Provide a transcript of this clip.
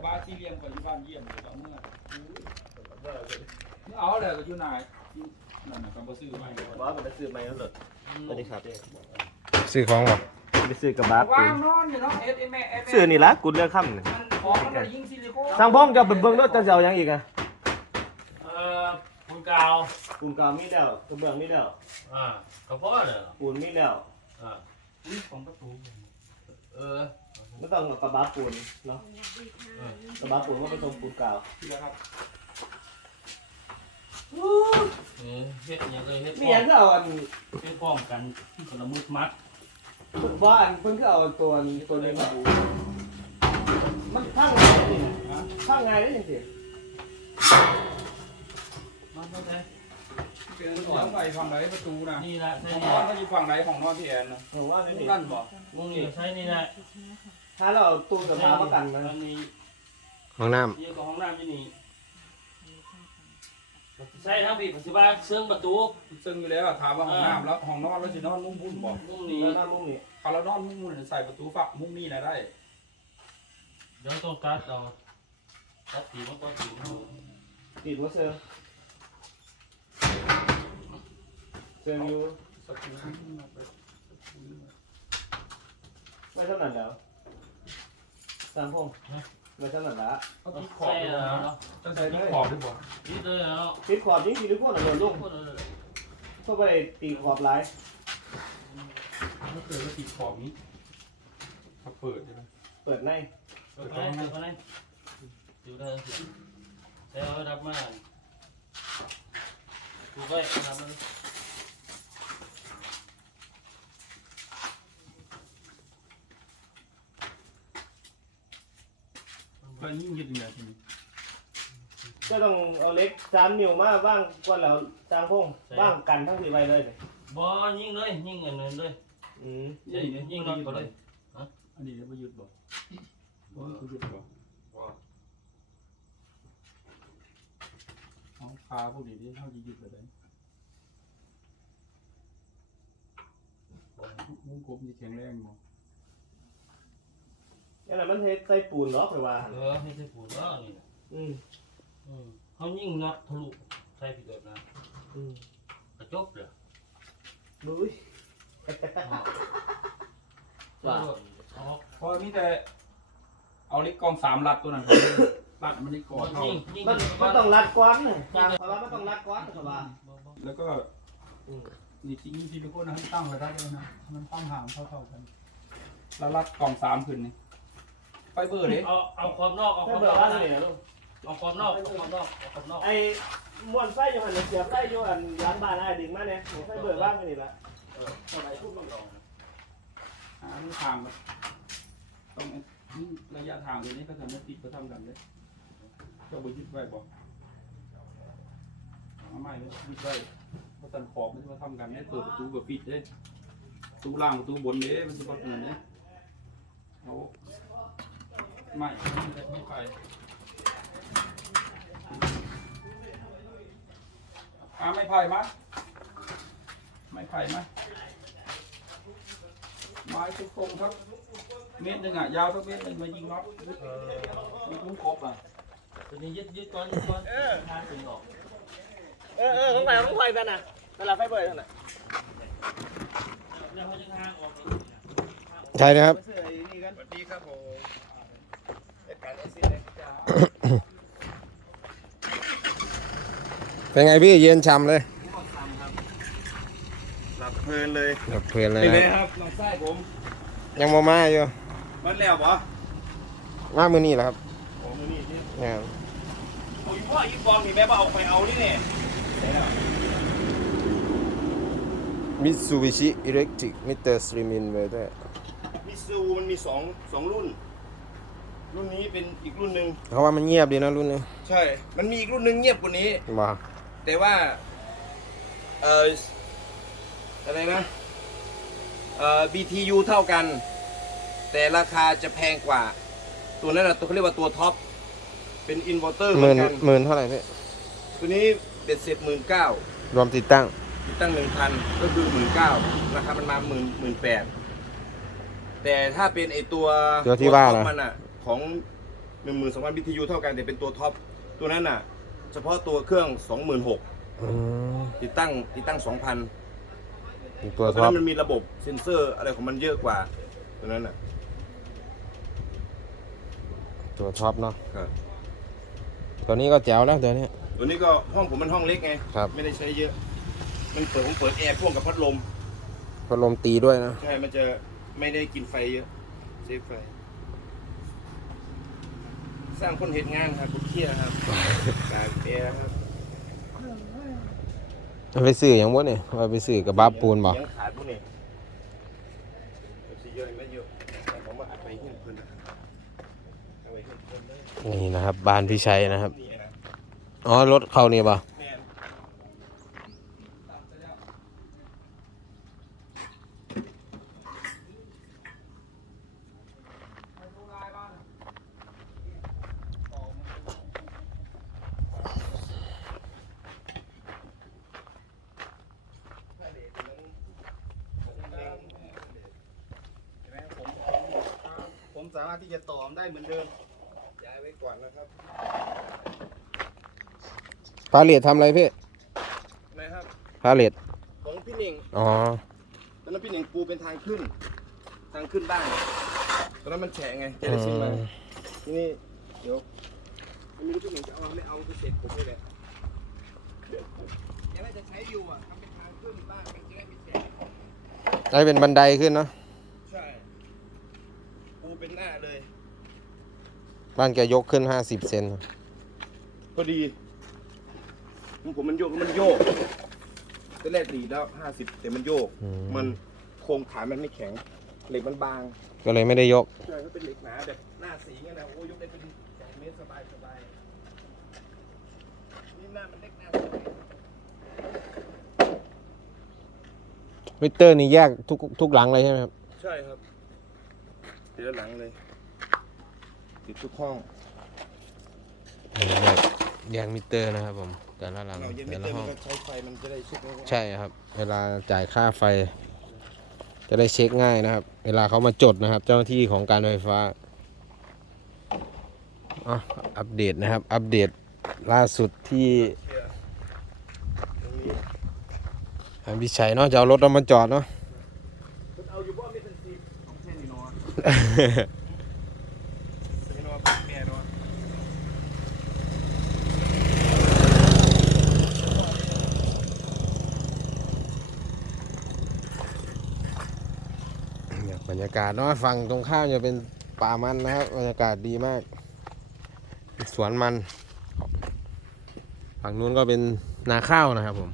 ระบะที่เลี้ยงไปที่บ้านเยี่ยมเลยเอาเมื่อเอาเลยก็อยู่ไหนนั่นน่ะก็บ่ซื้อมาว่ามันจะซื้อไหมแล้วเหรอสวัสดีครับซื้อของบ่ไปซื้อกระบะวางนอนอยู่เนาะเอสเอ็มเอสซื้อนี่ละกุดเลือกค่ำนี่มันของมันน่ะยิงซิลิโคนทางพ่อมจะเป็นเบิ้งรถจะเอายังอีกอะเอ่อคุณกาวปูนกาวมีแล้วกระเบื้องมีแล้วอ่ากระเพาะเนี่ยเหรอปูนมีแล้วอ่าอุ๊ยของประตู เออ ไม่ต้องเอากระบะปูนเนาะกระบะปูนก็ผสมปูนกาวเชื่อครับเออเฮ็ดหยังเลยเฮ็ดมีอย่างก็เอาอันเฮ็ดพร้อมกันคนละมืดมัดว่าอันเพิ่นก็เอาตัวนี้ตัวนี้มาดูมันพังไงนี่นะฮะพังไงได้ยังสิมันเท่า ไหร่เป็นเสียงไปฝั่งไหนประตูนะนี่แหละใช่ของนี่อนก็อยู่ฝั่งไหนของนอนที่แอนนะผมว่าไม่ผิดนั่นบ่มึงนี่ใช่นี่แหละถ้าเราเอาตู้กระบะมากันนะอันนี้ห้องน้เยี่ยกับห้องน้ำที่นี่ใช่ทั้งพี่ปัจจุบันเสื่องประตูซึ่งอยู่แล้วอะถามว่าห้องน้ำแล้วห้องนอนแล้วสินอนมุ้งบุ้นบ่มึงนี่แล้วหน้ามุมนี้เขาเรานอนมุ้งบุ้นใส่ประตูฝักมุ้งนี่นะได้เดี๋ยวต้องตัดเอตัดตีมันก็ตีมันติดว่าเซอ ร์เซอร์อยู่สกรูนี่เอาไปสกรูนี่มาไม่เท่านั้นแล้วสามพงไม่เท่านั้นละเอาที่ขอบใช่ด้วยแล้วนะเนาะจะใส่ที่ขอบด้วยบ่นี่เลยแล้วติดขอบจริงสิหรือพวกเราโดนลูกพูดเลยเข้าไปตีขอบหลายถ้าเกิดว่าติดขอบนี้ถ้าเปิดใช่ไหมเปิดในเปิดไปเปิดไปไหนอยู่ได้สิใช้เอาไว้รับมาดูไว้รับมา ยิ่งยึดเหนี่ยวทีนี้ก็ต้องเอาเล็กสามนิ้วมาว่างก่อนแล้วจางพงว่างกันทั้งสี่ใบเลยนี่บ่ยิงเลยยิงอันนั้นเลยอืมใช่ยิงน็อตก็เลยอันนี้เดี๋ยวไปยึดบ่บ่คือยึดบ่เอาพาพวกนี้ที่เท่าจะยึดไปเลยมุ้งกบนี่แข็งแรงบ่ นั่นแหละมันเทใส่ปูนเนาะไปว่าเออให้ใช้ปูนว่านี่อืมอืมเขายิงน็อตทะลุใช่ผิดแบบนะอืมกระจกเด้อลุยว่าเอาเพราะมีแต่เอาเล็กกองสามรัดตัวนั้น รัดมันได้กอดเท่ายิงยิงมันมันต้องรัดกว้านเลยจางเพราะว่ามันต้องรัดกว้านเพราะว่าแล้วก็อืมนี่จริงๆซิลิโคนนะให้ตั้งไว้ได้เลยนะให้มันความห่างเท่าๆกัน แล้วรัดกล่องสามขึ้นนี่ ไฟเบอร์เด้เอาเอาความนอกเอาคถ้าวามเบินดอกว่านะเนี่ยลูกเอาความนอกเอาความนอกเอาความนอกไอ้ม้วนไส้อยู่หันเสียบไส้อยู่หันร้านบ้านไอ้ดึงมาเนี่ยผมไส้เบิดว่างไปนี่ละเออเอาไปทุบมันออกอ่านี่ทางแบบต้องนี่ระยะทางตัวนี้ก็จะไม่ติดก็ทำกันเลยเจ้าบุญยึดไว้บอกเอาไม่เลยยึดไว้เพราะตันขอบมันจะมาทำกันได้เปิดประตูกับปิดเด้ประตูล่างประตูบนเด้มันจะประตูนี้เอา ไม่ไม่ไม่ไปอ่าไม่ไผ่มาไม่ไผ่มาไม้ทุกคงครับ เมตรหนึ่งอะ ยาวสักเมตรหนึ่งมายิงน็อตยึดยึดมุ้งครบอะตัวนี้ยึดยึดก่อนยึดก่อนทานเป็นออกเออเออของใครของใครกันน่ะเวลาไฟเบิดนั่นน่ะแล้วเขาจะทางออกำใช่นะครับไปซื้อไอ้นี่กันสวัสดีครับผมจัดการไอ้สิเลย เป็นไงพี่เย็นช่ำเลยหลับเพลินเลยหลับเพลินเลยนี่เลยนะครับน้องไส้ผม ยังมามาอยู่มันแล้วปะมามือนี่แหละครับโอ้มือนี่ที่เนี่ยโอ้ยพ่ออีฟองนี่แม่มาเอาไปเอานี่เนี่ยมิตซูบิชิอิเล็กทริกมิเตอร์สตรีมินเวเตอร์มิซูมันมีสองสองรุ่น รุ่นนี้เป็นอีกรุ่นหนึ่งเขาว่ามันเงียบดีนะรุ่นนี้ใช่ มันมีอีกรุ่นหนึ่งเงียบกว่านี้ว่าแต่ว่า เอ่ออะไรนะเอ่อ BTU เท่ากัน แต่ราคาจะแพงกว่า ตัวนั้นนะตัวเขาเรียกว่าตัวท็อป เป็นอินเวอร์เตอร์หเหมืมื่อนนกันหมื่นเท่าไหร่พี่ตัวนี้เบ็ดเสร็จหมื่นเก้ารวมติดตั้งติดตั้งหนึ่งพันก็คือหมื่นเก้าราคามันมาหมื่นหมื่นแปดแต่ถ้าเป็นไอตัวตัวที่ว่าท็อปนะมันอะ ของหนึ่งหมื่นสองพัน BTU เท่ากันแต่เป็นตัวท็อปตัวนั้นน่ะ เฉพาะตัวเครื่องสองหมื่นหกอืมติดตั้งติดตั้งสองพันตัวตัวท็อนั้ปนมันมีระบบเซ็นเซอร์อะไรของมันเยอะกว่า ตัวนั้นน่ะตัวท็อปเนาะครับตัวนี้ก็แจ๋วแล้วตัวนี้ ตัวนี้ก็ห้องผมมันห้องเล็กไง ครับ ไม่ได้ใช้เยอะ มันเปิดผมเปิดแอร์พ่วงกับพัดลม พัดลมตีด้วยนะ ใช่ มันจะไม่ได้กินไฟเยอะเซฟไฟ สร้างคนเห็นงานครับผมเครียดครับการแอร์ครับเอาไปซื้ออย่างวะเนี่ยเอาไปซื้อกับบาบปูนบอกยังขาดพวกนี้แบบสิเยอะไม่เยอะแต่ผมว่าอัดไปเห็นเพิ่นนะเอาไปเห็นเพิ่นเลยนี่นะครับบ้านพี่ชัยนะครับนี่นะอ๋อรถเขานี่ป่ามารถที่จะต่อมนได้เหมือนเดิม ย้ายไว้ก่อนนะครับพาเลททำอะไรพี่นะครับ พาเลทของพี่หนิงอ๋อตอนนั้นพี่หนิงปูเป็นทางขึ้น ทางขึ้นบ้านตอนนั้นมันแฉะไงจะอืได้ซื้อมามทีนี้เดี๋ยวไม่รู้พี่หนิงจะเอาไม่เอาจะเสร็จผมนี่แหละยังไม่จะใช้อยู่อะทำเป็นทางขึ้นบ้านมันจะได้ไม่แฉะได้เป็นบันไดขึ้นเนาะ ใช่ปูเป็นหน้าเลย บ้านแกยกขึ้นห้าสิบเซนพอดีของผมมันโยกแล้วมันโยกก็แรกดีแล้วห้าสิบแต่มันโยกอืมมันโครงขามันไม่แข็งเหล็กมันบาง ก็เลยไม่ได้ยกใช่ก็เป็นเหล็กหนาแบบหน้าสีเงี้ยนะโอ้ยกได้เป็นสองเมตรสบายสบายนี่หน้ามันเล็กหน้าสวยมิเตอร์นี่แยกทุกทุกหลังเลยใช่ไหมครับ ใช่ครับติดด้านหลังเลย ติดทุกห้องแยกแยกมิเตอร์นะครับผม แต่ละหลังเราเย็นแต่ไม่ละเต็มห้อง ก็ใช้ไฟมันจะได้เช็คง่ายๆใช่ครับ เวลาจ่ายค่าไฟ จะได้เช็คง่ายนะครับ เวลาเขามาจดนะครับ เจ้าหน้าที่ของการไฟฟ้าอะอัปเดตนะครับ อัปเดตล่าสุดที่ตรงนี้ทางพี่ชัยเนาะจะเอารถเรามาจอดเนาะคุณเอาอยู่บ่ไม่เป็นสีของเส้นนี่เนาะเส้นนี่เนาะแม่เนาะ เนี่ย บรรยากาศเนาะฝั่งตรงข้ามจะเป็นป่ามันนะครับบรรยากาศดีมาก สวนมัน ฝั่งนู้นก็เป็นนาข้าวนะครับผม